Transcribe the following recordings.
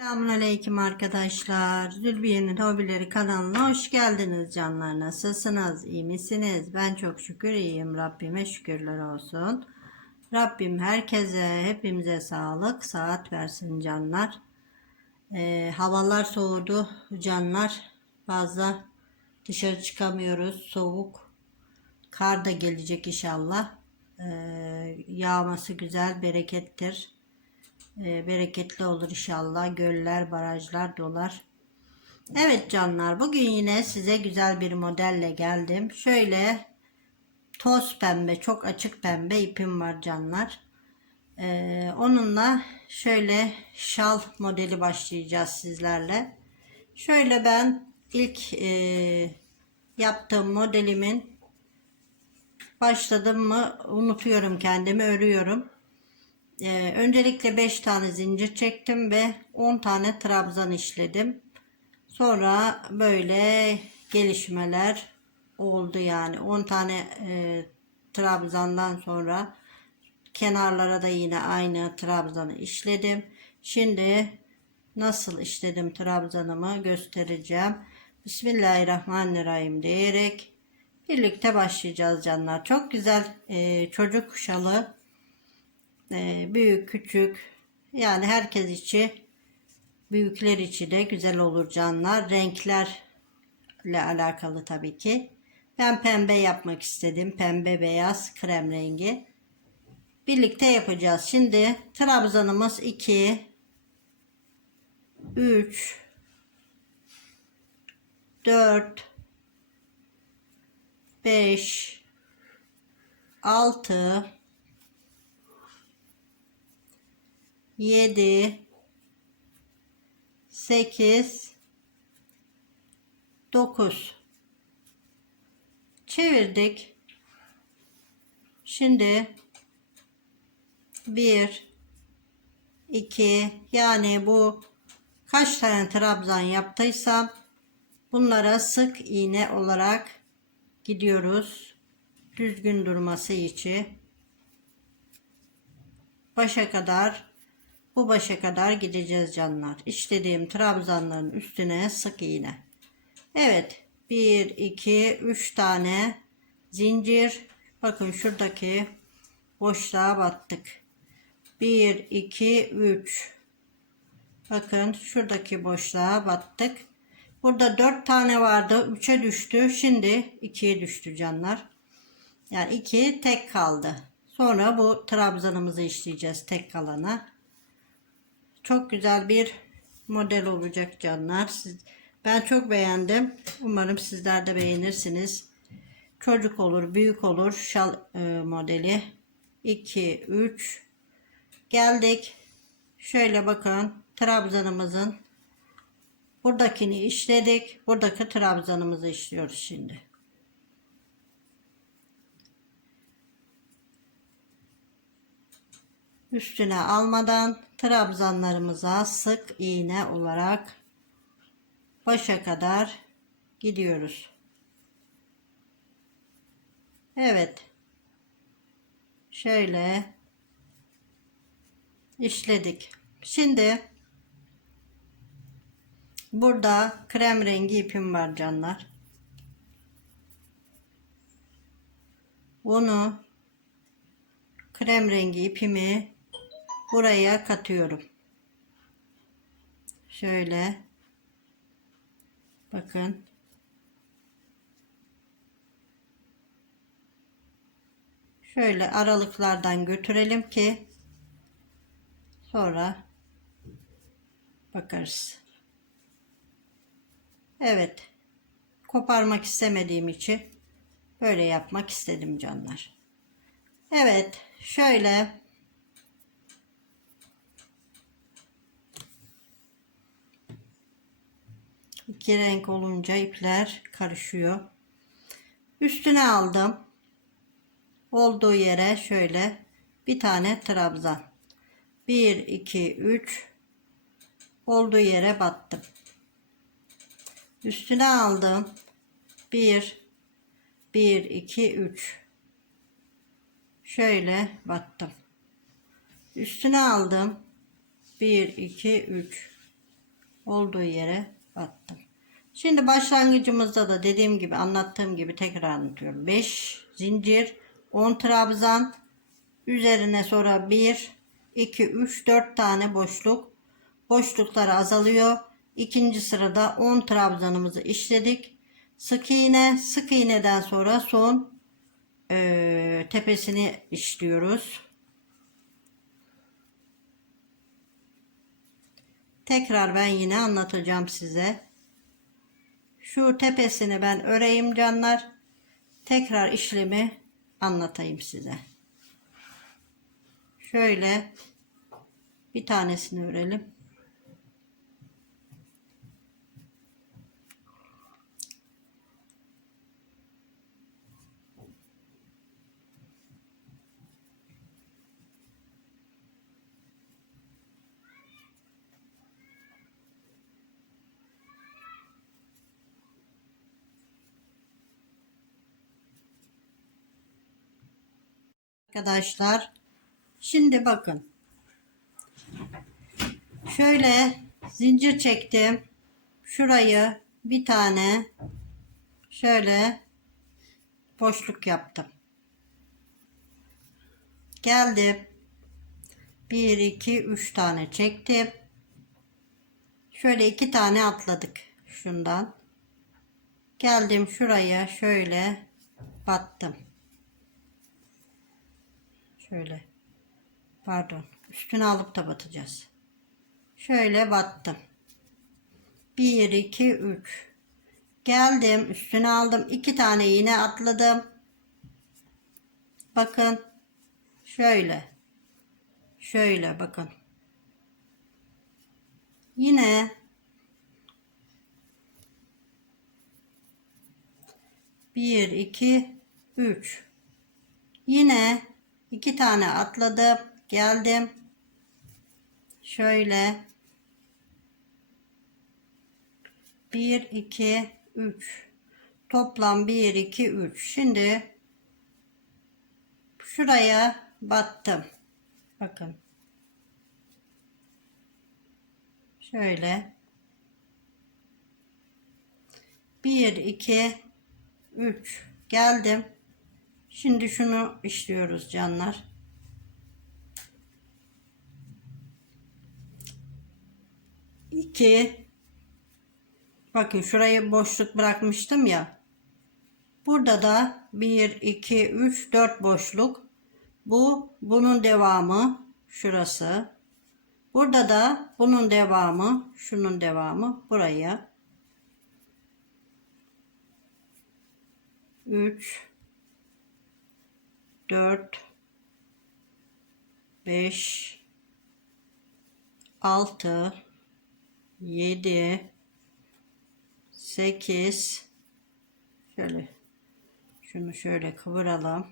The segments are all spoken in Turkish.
Selamünaleyküm arkadaşlar. Zülbiye'nin hobileri kanalına hoş geldiniz canlar. Nasılsınız? İyi misiniz? Ben çok şükür iyiyim. Rabbime şükürler olsun. Rabbim herkese, hepimize sağlık, saat versin canlar. Ee, havalar soğudu canlar. Fazla dışarı çıkamıyoruz. Soğuk. Kar da gelecek inşallah. Ee, yağması güzel, berekettir. E, bereketli olur inşallah. Göller, barajlar dolar. Evet canlar bugün yine size güzel bir modelle geldim. Şöyle toz pembe, çok açık pembe ipim var canlar. E, onunla şöyle şal modeli başlayacağız sizlerle. Şöyle ben ilk e, yaptığım modelimin başladım mı unutuyorum kendimi örüyorum. Ee, öncelikle 5 tane zincir çektim ve 10 tane trabzan işledim. Sonra böyle gelişmeler oldu yani 10 tane e, trabzandan sonra kenarlara da yine aynı trabzanı işledim. Şimdi nasıl işledim trabzanımı göstereceğim. Bismillahirrahmanirrahim diyerek birlikte başlayacağız canlar. Çok güzel e, çocuk şalı ee, büyük küçük yani herkes için büyükler için de güzel olur canlar. Renklerle alakalı tabii ki. Ben pembe yapmak istedim. Pembe beyaz krem rengi. Birlikte yapacağız. Şimdi trabzanımız 2 3 4 5 6 7 8 9 çevirdik. Şimdi 1 2 yani bu kaç tane trabzan yaptıysam bunlara sık iğne olarak gidiyoruz. Düzgün durması için başa kadar bu başa kadar gideceğiz canlar. İşlediğim trabzanların üstüne sık iğne. Evet. 1, 2, 3 tane zincir. Bakın şuradaki boşluğa battık. 1, 2, 3. Bakın şuradaki boşluğa battık. Burada 4 tane vardı. 3'e düştü. Şimdi 2'ye düştü canlar. Yani 2 tek kaldı. Sonra bu trabzanımızı işleyeceğiz tek kalana. Çok güzel bir model olacak canlar. Ben çok beğendim. Umarım sizler de beğenirsiniz. Çocuk olur, büyük olur. Şal e, modeli. 2, 3. Geldik. Şöyle bakın. Trabzanımızın buradakini işledik. Buradaki trabzanımızı işliyoruz şimdi. Üstüne almadan trabzanlarımıza sık iğne olarak başa kadar gidiyoruz. Evet. Şöyle işledik. Şimdi burada krem rengi ipim var canlar. Onu krem rengi ipimi buraya katıyorum. Şöyle bakın şöyle aralıklardan götürelim ki sonra bakarız. Evet. Koparmak istemediğim için böyle yapmak istedim canlar. Evet. Şöyle iki renk olunca ipler karışıyor. Üstüne aldım. Olduğu yere şöyle bir tane trabzan. 1 2 3 olduğu yere battım. Üstüne aldım. 1 1 2 3 şöyle battım. Üstüne aldım. 1 2 3 olduğu yere battım. Şimdi başlangıcımızda da dediğim gibi anlattığım gibi tekrar anlatıyorum. 5 zincir, 10 trabzan, üzerine sonra 1, 2, 3, 4 tane boşluk. Boşluklar azalıyor. İkinci sırada 10 trabzanımızı işledik. Sık iğne, sık iğneden sonra son eee, tepesini işliyoruz. Tekrar ben yine anlatacağım size. Şu tepesini ben öreyim canlar. Tekrar işlemi anlatayım size. Şöyle bir tanesini örelim. Arkadaşlar şimdi bakın. Şöyle zincir çektim. Şurayı bir tane şöyle boşluk yaptım. Geldim. 1 2 3 tane çektim. Şöyle iki tane atladık şundan. Geldim şuraya şöyle battım. Şöyle. Pardon. Üstüne alıp da batacağız. Şöyle battım. 1 2 3 Geldim, üstüne aldım. iki tane iğne atladım. Bakın. Şöyle. Şöyle bakın. Yine bir, iki, üç. Yine iki tane atladım. Geldim. Şöyle. Bir, iki, üç. Toplam bir, iki, üç. Şimdi şuraya battım. Bakın. Şöyle. Bir, iki, üç. Geldim. Şimdi şunu işliyoruz canlar. İki. Bakın şurayı boşluk bırakmıştım ya. Burada da 1, 2, 3, 4 boşluk. Bu bunun devamı şurası. Burada da bunun devamı, şunun devamı buraya. 3 4 5 6 7 8 şöyle. Şunu şöyle kıvıralım.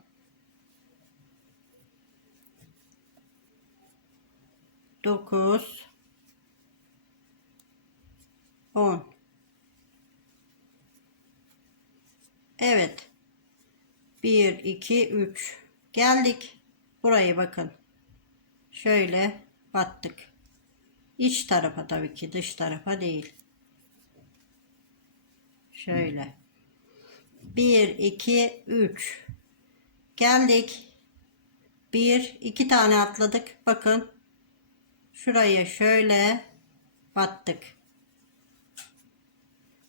9 10 Evet. 1 2 3 geldik. Burayı bakın. Şöyle battık. İç tarafa tabii ki dış tarafa değil. Şöyle. 1 2 3 geldik. 1 2 tane atladık. Bakın. Şuraya şöyle battık.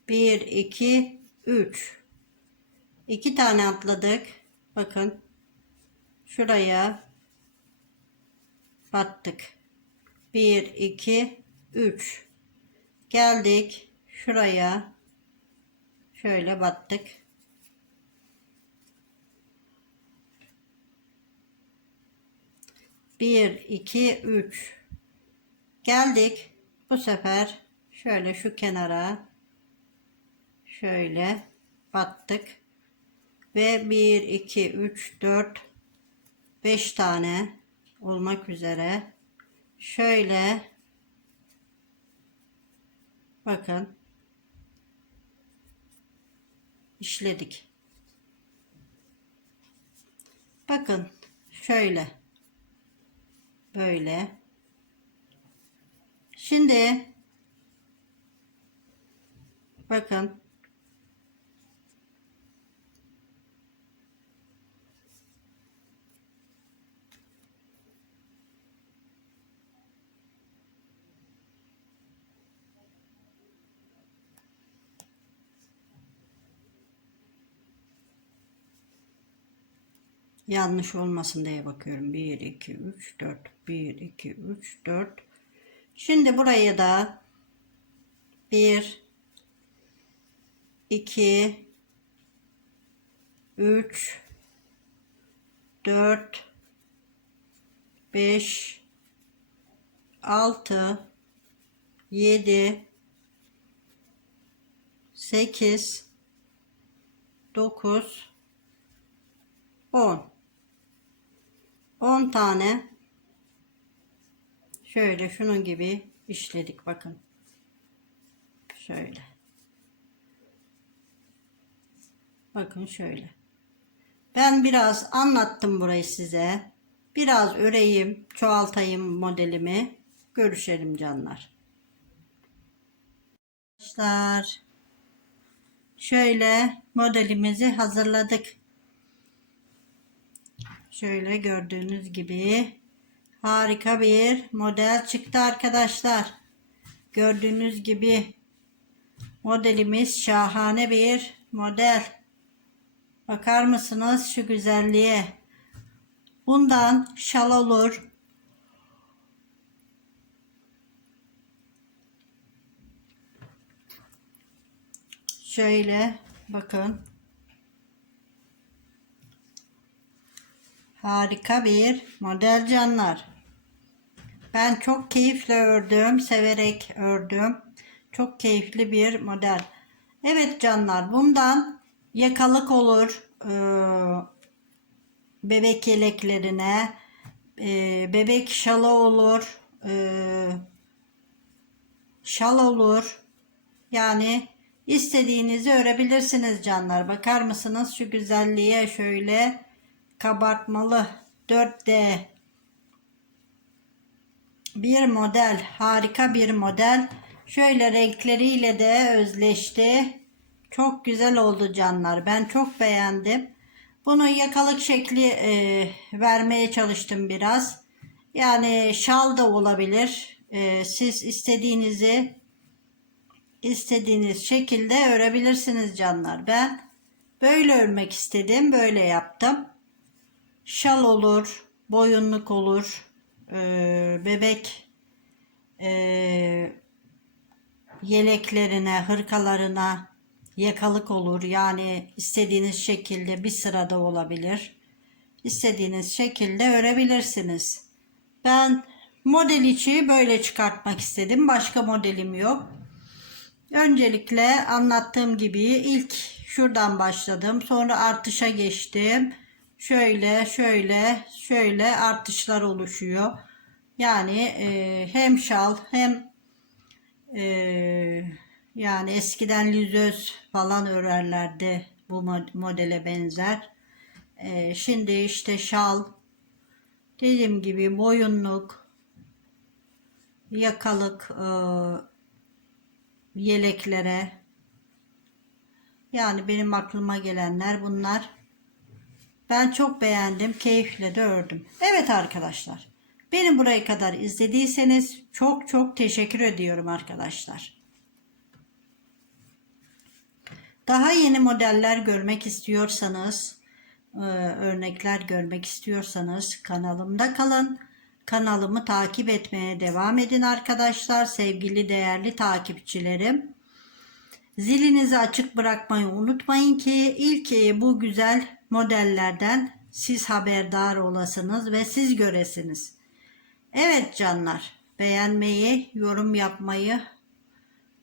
1 2 3 2 tane atladık. Bakın. Şuraya battık. 1 2 3 geldik şuraya şöyle battık. Bir, iki, üç. Geldik. Bu sefer şöyle şu kenara şöyle battık. Ve 1, 2, 3, 4, 5 tane olmak üzere. Şöyle. Bakın. İşledik. Bakın şöyle. Böyle. Şimdi. Bakın. Yanlış olmasın diye bakıyorum. 1, 2, 3, 4. 1, 2, 3, 4. Şimdi buraya da 1, 2, 3, 4, 5, 6, 7, 8, 9, 10. 10 tane şöyle şunun gibi işledik bakın. Şöyle. Bakın şöyle. Ben biraz anlattım burayı size. Biraz öreyim, çoğaltayım modelimi. Görüşelim canlar. Arkadaşlar şöyle modelimizi hazırladık. Şöyle gördüğünüz gibi harika bir model çıktı arkadaşlar. Gördüğünüz gibi modelimiz şahane bir model. Bakar mısınız şu güzelliğe? Bundan şal olur. Şöyle bakın. Harika bir model canlar. Ben çok keyifle ördüm, severek ördüm. Çok keyifli bir model. Evet canlar, bundan yakalık olur. Ee, bebek yeleklerine, e, bebek şalı olur. Ee, şal olur. Yani istediğinizi örebilirsiniz canlar. Bakar mısınız şu güzelliğe şöyle kabartmalı. 4D bir model harika bir model. Şöyle renkleriyle de özleşti. Çok güzel oldu canlar ben çok beğendim. Bunu yakalık şekli e, vermeye çalıştım biraz. Yani şal da olabilir. E, siz istediğinizi istediğiniz şekilde örebilirsiniz canlar. Ben böyle örmek istedim böyle yaptım şal olur, boyunluk olur, e, bebek e, yeleklerine, hırkalarına yakalık olur. Yani istediğiniz şekilde bir sırada olabilir. İstediğiniz şekilde örebilirsiniz. Ben model içi böyle çıkartmak istedim. Başka modelim yok. Öncelikle anlattığım gibi ilk şuradan başladım. Sonra artışa geçtim şöyle şöyle şöyle artışlar oluşuyor. Yani e, hem şal hem e, yani eskiden lüzöz falan örerlerdi bu modele benzer. E, şimdi işte şal dediğim gibi boyunluk yakalık e, yeleklere yani benim aklıma gelenler bunlar. Ben çok beğendim. Keyifle de ördüm. Evet arkadaşlar. Beni buraya kadar izlediyseniz çok çok teşekkür ediyorum arkadaşlar. Daha yeni modeller görmek istiyorsanız, e, örnekler görmek istiyorsanız kanalımda kalın. Kanalımı takip etmeye devam edin arkadaşlar. Sevgili değerli takipçilerim. Zilinizi açık bırakmayı unutmayın ki ilk bu güzel modellerden siz haberdar olasınız ve siz göresiniz. Evet canlar beğenmeyi, yorum yapmayı,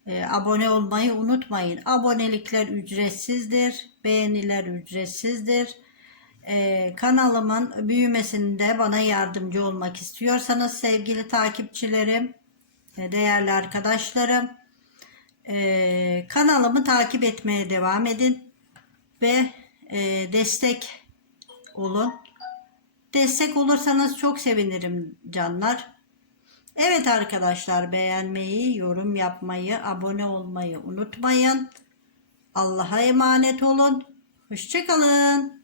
e, abone olmayı unutmayın. Abonelikler ücretsizdir, beğeniler ücretsizdir. E, kanalımın büyümesinde bana yardımcı olmak istiyorsanız sevgili takipçilerim, değerli arkadaşlarım, e, kanalımı takip etmeye devam edin ve e, destek olun. Destek olursanız çok sevinirim canlar. Evet arkadaşlar beğenmeyi, yorum yapmayı, abone olmayı unutmayın. Allah'a emanet olun. Hoşçakalın.